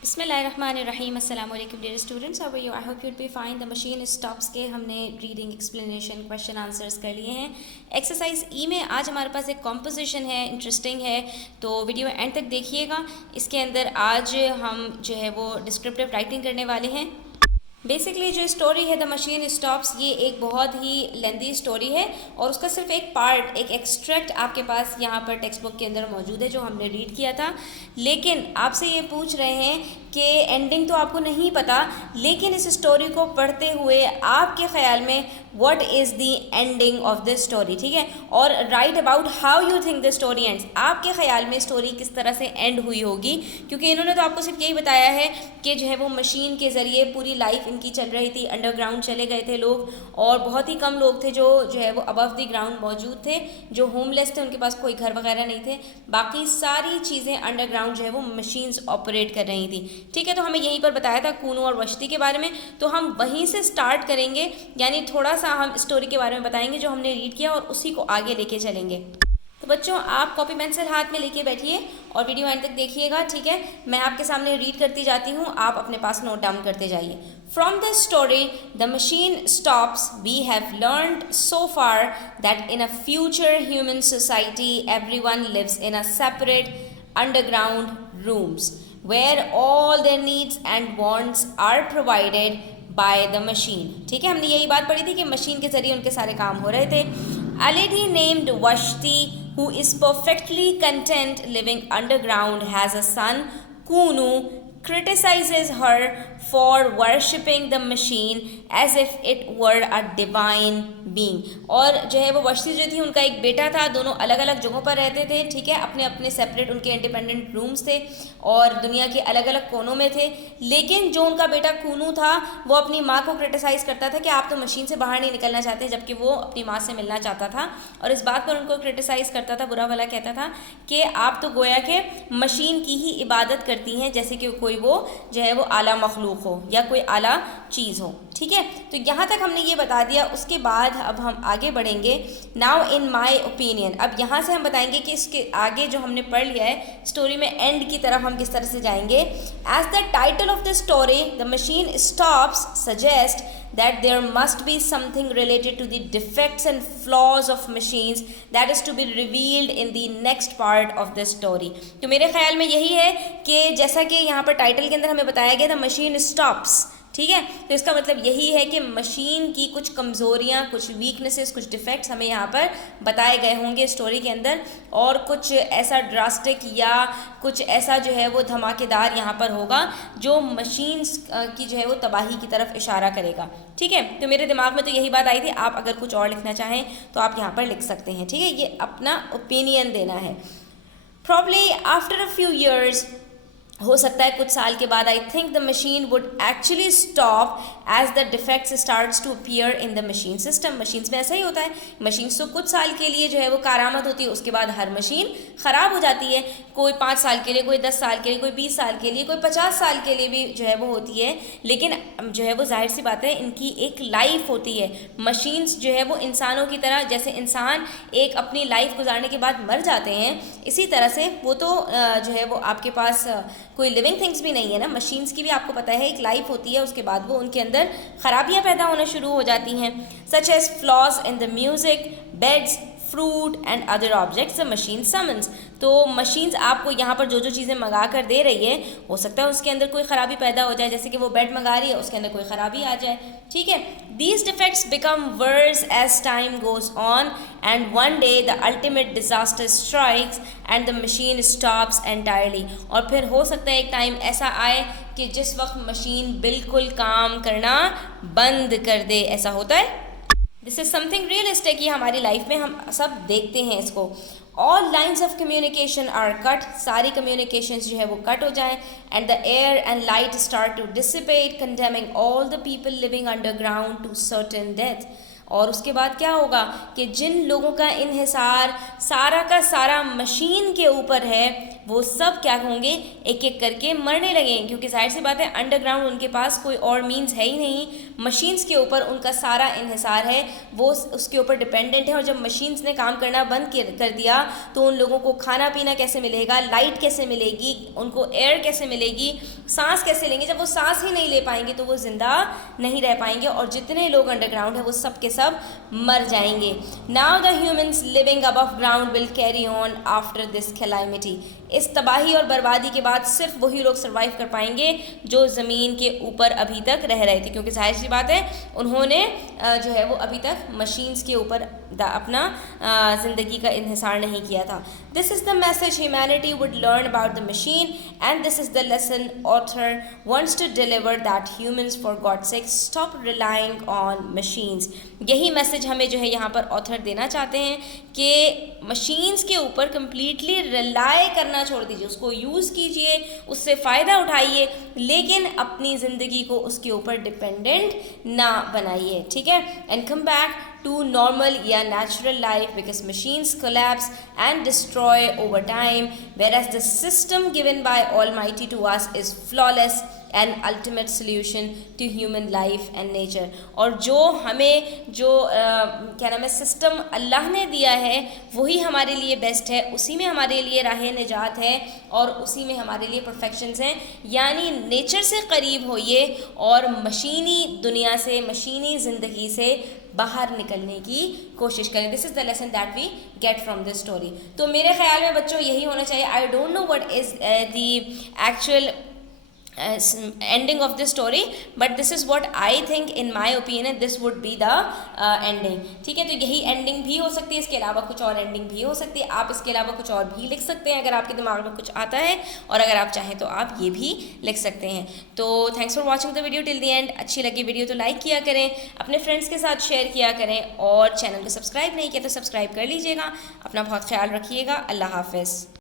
बिस्मिल्लाहिर्रहमानिर्रहीम अस्सलाम वालेकुम dear students, how are you? I hope you'd be fine. The machine stops के हमने रीडिंग एक्सप्लेनेशन क्वेश्चन आंसर्स कर लिए हैं। एक्सरसाइज ई में आज हमारे पास एक कॉम्पोजिशन है, इंटरेस्टिंग है, तो वीडियो एंड तक देखिएगा। इसके अंदर आज हम जो है वो डिस्क्रिप्टिव राइटिंग करने वाले हैं। बेसिकली जो स्टोरी है द मशीन स्टॉप्स, ये एक बहुत ही लेंदी स्टोरी है और उसका सिर्फ एक पार्ट, एक एक्सट्रैक्ट आपके पास यहाँ पर टेक्स्ट बुक के अंदर मौजूद है जो हमने रीड किया था। लेकिन आपसे ये पूछ रहे हैं कि एंडिंग तो आपको नहीं पता, लेकिन इस स्टोरी को पढ़ते हुए आपके ख्याल में what is the ending of this story, ठीक है, और right about how you think the story ends. आपके ख्याल में स्टोरी किस तरह से एंड हुई होगी, क्योंकि इन्होंने तो आपको सिर्फ यही बताया है कि जो है वो मशीन के ज़रिए पूरी लाइफ इनकी चल रही थी, अंडरग्राउंड चले गए थे लोग और बहुत ही कम लोग थे जो है वो अबव द ग्राउंड मौजूद थे, जो होमलेस थे, उनके पास कोई घर वगैरह नहीं थे। बाकी सारी चीज़ें अंडरग्राउंड जो है वो मशीन्स ऑपरेट कर रही थी, ठीक है। तो हमें यहीं पर बताया था कूनू और वश्ती के बारे में, तो हम वहीं से स्टार्ट करेंगे, यानी थोड़ा सा हम स्टोरी के बारे में बताएंगे जो हमने रीड किया और उसी को आगे लेके चलेंगे। तो बच्चों, आप कॉपी पेंसिल हाथ में लेके बैठिए और वीडियो एंड तक देखिएगा, ठीक है। मैं आपके सामने रीड करती जाती हूँ, आप अपने पास नोट डाउन करते जाइए। From the story, the machine stops. We have learned so far that in a future human society, everyone lives in a separate underground rooms where all their needs and wants are provided by the machine. ठीक है, हमने यही बात पढ़ी थी कि machine के जरिए उनके सारे काम हो रहे थे। A lady named Vashti, who is perfectly content living underground, has a son, Kunu, criticizes her for worshipping the machine as if it were a divine being। और जो है वो वश्ती जो थी, उनका एक बेटा था, दोनों अलग अलग जगहों पर रहते थे, ठीक है, अपने अपने सेपरेट उनके इंडिपेंडेंट रूम्स थे और दुनिया के अलग अलग कोनों में थे। लेकिन जो उनका बेटा कूनू था वो अपनी माँ को क्रिटिसाइज़ करता था कि आप तो मशीन से बाहर नहीं निकलना चाहते, जबकि वो अपनी माँ से मिलना चाहता था और इस बात पर उनको क्रिटिसाइज़ करता था, बुरा भला कहता था कि आप तो गोया के मशीन की ही इबादत करती हैं, जैसे कि कोई वो जो है वो आला मखलूक हो या कोई आला चीज़ हो, ठीक है। तो यहाँ तक हमने ये बता दिया। उसके बाद अब हम आगे बढ़ेंगे। नाउ इन माई ओपिनियन, अब यहाँ से हम बताएंगे कि इसके आगे जो हमने पढ़ लिया है स्टोरी में एंड की तरफ हम किस तरह से जाएंगे। As the title of the story the machine stops suggest that there must be something related to the defects and flaws of machines that is to be revealed in the next part of the story। तो मेरे ख्याल में यही है कि जैसा कि यहाँ पर टाइटल के अंदर हमें बताया गया था मशीन स्टॉप्स, ठीक है, तो इसका मतलब यही है कि मशीन की कुछ कमज़ोरियाँ, कुछ वीकनेसेस, कुछ डिफेक्ट्स हमें यहाँ पर बताए गए होंगे स्टोरी के अंदर, और कुछ ऐसा ड्रास्टिक या कुछ ऐसा जो है वो धमाकेदार यहाँ पर होगा जो मशीन्स की जो है वो तबाही की तरफ इशारा करेगा, ठीक है। तो मेरे दिमाग में तो यही बात आई थी। आप अगर कुछ और लिखना चाहें तो आप यहाँ पर लिख सकते हैं, ठीक है, ये अपना ओपिनियन देना है। Probably after a few years, हो सकता है कुछ साल के बाद, I think the machine would actually stop as the defects starts to appear in the machine system. Machines में ऐसा ही होता है, मशीन्स तो कुछ साल के लिए जो है वो कारआमद होती है, उसके बाद हर मशीन ख़राब हो जाती है। कोई 5 साल के लिए, कोई 10 साल के लिए, कोई 20 साल के लिए, कोई 50 साल के लिए भी जो है वो होती है। लेकिन जो है वो जाहिर सी बात है, इनकी एक लाइफ होती है। मशीन्स जो है वो इंसानों की तरह, जैसे इंसान एक अपनी लाइफ गुजारने के बाद मर जाते हैं, इसी तरह से वो तो जो है वो आपके पास कोई लिविंग थिंग्स भी नहीं है ना। मशीन्स की भी आपको पता है एक लाइफ होती है, उसके बाद वो उनके अंदर खराबियाँ पैदा होना शुरू हो जाती हैं, such as flaws in the music, beds, fruit and other objects the machine summons. तो मशीन्स आपको यहाँ पर जो जो चीज़ें मंगा कर दे रही है, हो सकता है उसके अंदर कोई ख़राबी पैदा हो जाए, जैसे कि वो बेड मंगा रही है, उसके अंदर कोई ख़राबी आ जाए, ठीक है। These defects become worse as time goes on and one day the ultimate disaster strikes and the machine stops entirely. और फिर हो सकता है एक टाइम ऐसा आए कि जिस वक्त मशीन बिल्कुल काम करना बंद कर दे, ऐसा होता है। दिस इज़ समथिंग रियलिस्टिक, ये हमारी लाइफ में हम सब देखते हैं इसको। All lines of communication are cut, सारी कम्युनिकेशंस जो है वो कट हो जाएं, and the air and light start to dissipate condemning all the people living underground to certain death. और उसके बाद क्या होगा कि जिन लोगों का इन्हिसार सारा का सारा मशीन के ऊपर है, वो सब क्या होंगे, एक एक करके मरने लगेंगे, क्योंकि जाहिर सी बात है अंडरग्राउंड उनके पास कोई और मीन्स है ही नहीं, मशीन्स के ऊपर उनका सारा इन्हिसार है, वो उसके ऊपर डिपेंडेंट है। और जब मशीन्स ने काम करना बंद कर दिया तो उन लोगों को खाना पीना कैसे मिलेगा, लाइट कैसे मिलेगी, उनको एयर कैसे मिलेगी, सांस कैसे लेंगे। जब वो सांस ही नहीं ले पाएंगे तो वो ज़िंदा नहीं रह पाएंगे, और जितने लोग अंडरग्राउंड है वो सब के सब मर जाएंगे। Now the humans living above ground will carry on after this calamity. इस तबाही और बर्बादी के बाद सिर्फ वही लोग सर्वाइव कर पाएंगे जो ज़मीन के ऊपर अभी तक रह रहे थे, क्योंकि जाहिर सी बात है उन्होंने जो है वो अभी तक मशीन्स के ऊपर अपना ज़िंदगी का इन्हिसार नहीं किया था। This is the message humanity would learn about the machine, and this is the lesson author wants to deliver that humans for God's sake stop relying on machines। यही मैसेज हमें जो है यहाँ पर ऑथर देना चाहते हैं कि मशीन्स के ऊपर कम्प्लीटली रिलाई करना छोड़ दीजिए, उसको यूज़ कीजिए, उससे फ़ायदा उठाइए, लेकिन अपनी ज़िंदगी को उसके ऊपर डिपेंडेंट ना बनाइए, ठीक है। And come back to normal या natural life, because machines collapse and destroy over time, whereas the system given by Almighty to us is flawless and ultimate solution to human life and nature। और जो हमें जो क्या नाम है system अल्लाह ने दिया है वही हमारे लिए बेस्ट है, उसी में हमारे लिए राह निजात है और उसी में हमारे लिए परफेक्शंस हैं। यानी नेचर से करीब होइए और मशीनी दुनिया से, मशीनी ज़िंदगी से बाहर निकलने की कोशिश करें। This is the lesson that we get from this story. तो मेरे ख्याल में बच्चों यही होना चाहिए। I don't know what is the actual ending of this story, but this is what I think, in my opinion this would be the ending। ठीक है, तो यही एंडिंग भी हो सकती है, इसके अलावा कुछ और एंडिंग भी हो सकती है। आप इसके अलावा कुछ और भी लिख सकते हैं अगर आपके दिमाग में कुछ आता है, और अगर आप चाहें तो आप ये भी लिख सकते हैं। तो thanks for watching the video till the end. अच्छी लगी वीडियो तो लाइक किया करें, अपने फ्रेंड्स के साथ शेयर किया करें, और चैनल को सब्सक्राइब नहीं किया तो सब्सक्राइब कर लीजिएगा। अपना बहुत ख्याल रखिएगा। अल्लाह हाफ़िज़।